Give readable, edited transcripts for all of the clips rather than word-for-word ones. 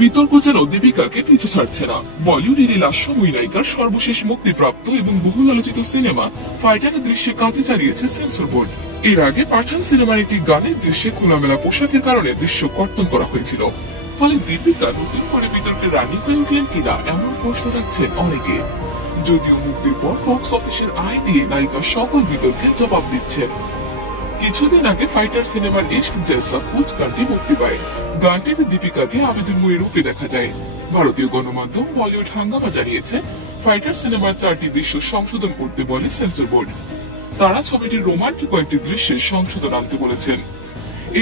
বিতর্ক যেন দীপিকাকে পিছু ছাড়ছে না। বলিউডের এই লাস্যময়ী নায়িকার সর্বশেষ মুক্তিপ্রাপ্ত এবং বহুল আলোচিত সিনেমা ফাইটারের দৃশ্যে কাজে চালিয়েছে সেন্সর বোর্ড। এর আগে পাঠান সিনেমার একটি গানের দৃশ্যে খোলামেলা পোশাকের কারণে দৃশ্য কর্তন করা হয়েছিল। ফলে দীপিকা নতুন করে বিতর্কের রানী হয়ে উঠলেন কিনা এমন প্রশ্ন রাখছেন অনেকে। যদিও মুক্তির পর বক্স অফিসের আয় দিয়ে নায়িকা সকল বিতর্কের জবাব দিচ্ছেন। কিছুদিন আগে ফাইটার সিনেমার ইশক জৈসা কুছ গানটি মুক্তি পায়। গানটিতে দীপিকাকে আবেদনময়ী রূপে দেখা যায়। ভারতীয় গণমাধ্যম বলিউড হাঙ্গামা জানিয়েছে, ফাইটার সিনেমার 4টি দৃশ্য সংশোধন করতে বলে সেন্সর বোর্ড। তারা ছবিটির রোমান্টিক কয়েকটি দৃশ্যে সংশোধন আনতে বলেছেন।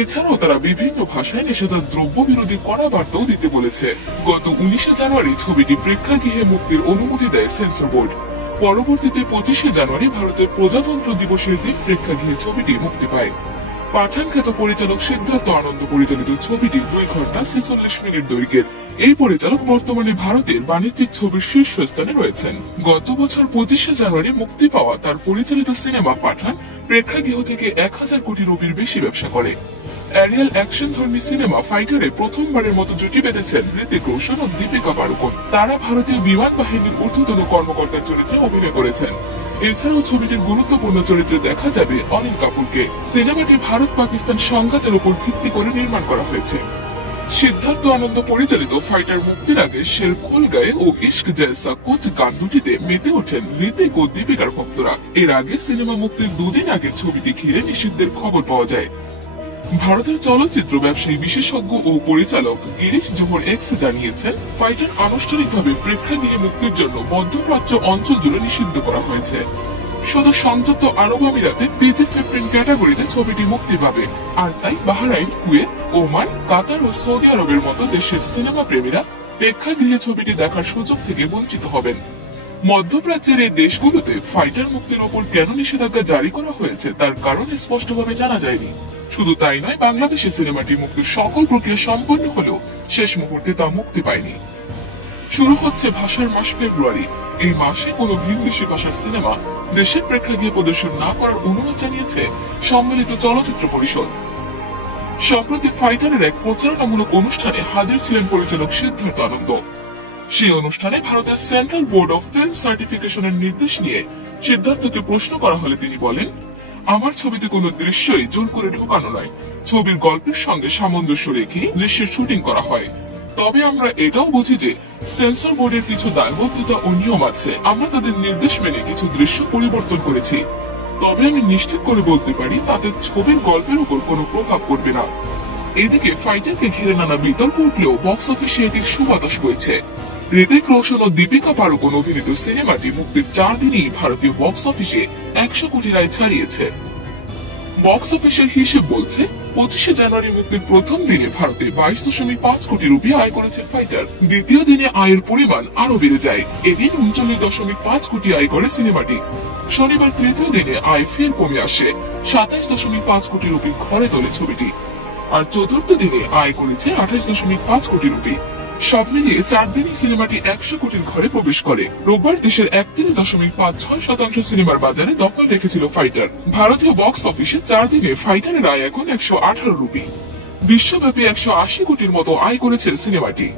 এছাড়াও তারা বিভিন্ন ভাষায় নেশাজাত দ্রব্য বিরোধী কড়া বার্তাও দিতে বলেছে। গত 19 জানুয়ারি ছবিটি প্রেক্ষাগৃহে মুক্তির অনুমতি দেয় সেন্সর বোর্ড। পরবর্তীতে 25 জানুয়ারি ভারতের প্রজাতন্ত্র দিবসের দিন প্রেক্ষাগৃহে ছবিটি মুক্তি পায়। পাঠান খ্যাত পরিচালক সিদ্ধার্থ আনন্দ পরিচালিত ছবিটি 2 ঘন্টা 46 মিনিট দৈর্ঘ্যের। এই পরিচালক বর্তমানে ভারতের বাণিজ্যিক ছবির শীর্ষস্থানে রয়েছেন। গত বছর 25 জানুয়ারি মুক্তি পাওয়া তার পরিচালিত সিনেমা পাঠান প্রেক্ষাগৃহ থেকে 1000 কোটি রুপির বেশি ব্যবসা করে। অ্যারিয়াল অ্যাকশন ধর্মী সিনেমা ফাইটারে প্রথমবারের মতো জুটি বেঁধেছেন হৃতিক রোশন ও দীপিকা পাড়ুকোন। তারা ভারতীয় বিমান বাহিনীর ঊর্ধ্বতন কর্মকর্তার চরিত্রে অভিনয় করেছেন। এছাড়াও ছবিটির গুরুত্বপূর্ণ চরিত্রে দেখা যাবে অনিল কাপুরকে। সিনেমাটি ভারত পাকিস্তান সংঘাতের উপর ভিত্তি করে নির্মাণ করা হয়েছে। সিদ্ধার্থ আনন্দ পরিচালিত ফাইটার মুক্তির আগে শের খোল গায়ে ও ইশক জৈসা কুছ গান দুটিতে মেতে ওঠেন হৃতিক ও দীপিকার ভক্তরা। এর আগে সিনেমা মুক্তির 2 দিন আগে ছবিটি ঘিরে নিষিদ্ধের খবর পাওয়া যায়। ভারতের চলচ্চিত্র ব্যবসায়ী বিশেষজ্ঞ ও পরিচালক গিরিশ জোহর এক্সে জানিয়েছেন, ফাইটার আনুষ্ঠানিকভাবে প্রেক্ষাগৃহে মুক্তির জন্য মধ্যপ্রাচ্য অঞ্চল জুড়ে নিষিদ্ধ করা হয়েছে। শুধু সংযুক্ত আরব আমিরাতে PG-15 ক্যাটাগরিতে ছবিটি মুক্তি পাবে। আর তাই বাহরাইন, কুয়েত, ওমান, কাতার ও সৌদি আরবের মতো দেশের সিনেমা প্রেমীরা প্রেক্ষাগৃহে ছবিটি দেখার সুযোগ থেকে বঞ্চিত হবেন। মধ্যপ্রাচ্যের এই দেশগুলোতে ফাইটার মুক্তির ওপর কেন নিষেধাজ্ঞা জারি করা হয়েছে তার কারণ স্পষ্টভাবে জানা যায়নি। শুধু তাই নয়, বাংলাদেশে সিনেমাটি মুক্তির সকল প্রক্রিয়া সম্পন্ন হলেও শেষ মুহূর্তে তা মুক্তি পায়নি। শুরু হচ্ছে ভাষার মাস ফেব্রুয়ারি। এই মাসে কোনো ভিনদেশী ভাষার সিনেমা দেশের প্রেক্ষাগৃহে প্রদর্শন না করার অনুরোধ জানিয়েছে সম্মিলিত চলচ্চিত্র পরিষদ। সম্প্রতি ফাইটারের এক প্রচারণামূলক অনুষ্ঠানে হাজির ছিলেন পরিচালক সিদ্ধার্থ আনন্দ। সেই অনুষ্ঠানে ভারতের সেন্ট্রাল বোর্ড অফ ফিল্ম সার্টিফিকেশনের নির্দেশ নিয়ে সিদ্ধার্থকে প্রশ্ন করা হলে তিনি বলেন, আমার ছবিতে কোনো দৃশ্যই জোর করে ঢোকানো নয়। ছবির গল্পের সঙ্গে সামঞ্জস্য রেখে দৃশ্যের শুটিং করা হয়। তবে আমরা এটাও বুঝি যে সেন্সর বোর্ডের কিছু দায়বদ্ধতা ও নিয়ম আছে। আমরা তাদের নির্দেশ মেনে কিছু দৃশ্য পরিবর্তন করেছি। তবে আমি নিশ্চিত করে বলতে পারি তাতে ছবির গল্পের উপর কোনো প্রভাব পড়বে না। এদিকে ফাইটারকে ঘিরে নানা বিতর্ক উঠলেও বক্স অফিসে এটির সুবাতাস বইছে। হৃতিক রোশন ও দীপিকা পাড়ুকোন অভিনীত সিনেমাটি মুক্তির 4 দিনেই ভারতীয় বক্স অফিসে 100 কোটি আয় ছাড়িয়েছে। বক্স অফিসের হিসেব বলছে 25 জানুয়ারি মুক্তির প্রথম দিনে ভারতে 22.5 কোটি রুপি আয় করেছে ফাইটার। দ্বিতীয় দিনে আয়ের পরিমাণ আরো বেড়ে যায়। এদিন 39.5 কোটি আয় করে সিনেমাটি। শনিবার তৃতীয় দিনে আয় ফের কমে আসে, 27.5 কোটি রুপি ঘরে তোলে ছবিটি। আর চতুর্থ দিনে আয় করেছে 28.5 কোটি রুপি। সব মিলিয়ে 4 দিনই সিনেমাটি 100 কোটির ঘরে প্রবেশ করে। রোববার দেশের 31.56% সিনেমার বাজারে দখল রেখেছিল ফাইটার। ভারতীয় বক্স অফিসে 4 দিনে ফাইটারের আয় এখন 118 রুপি। বিশ্বব্যাপী 180 কোটির মতো আয় করেছে সিনেমাটি।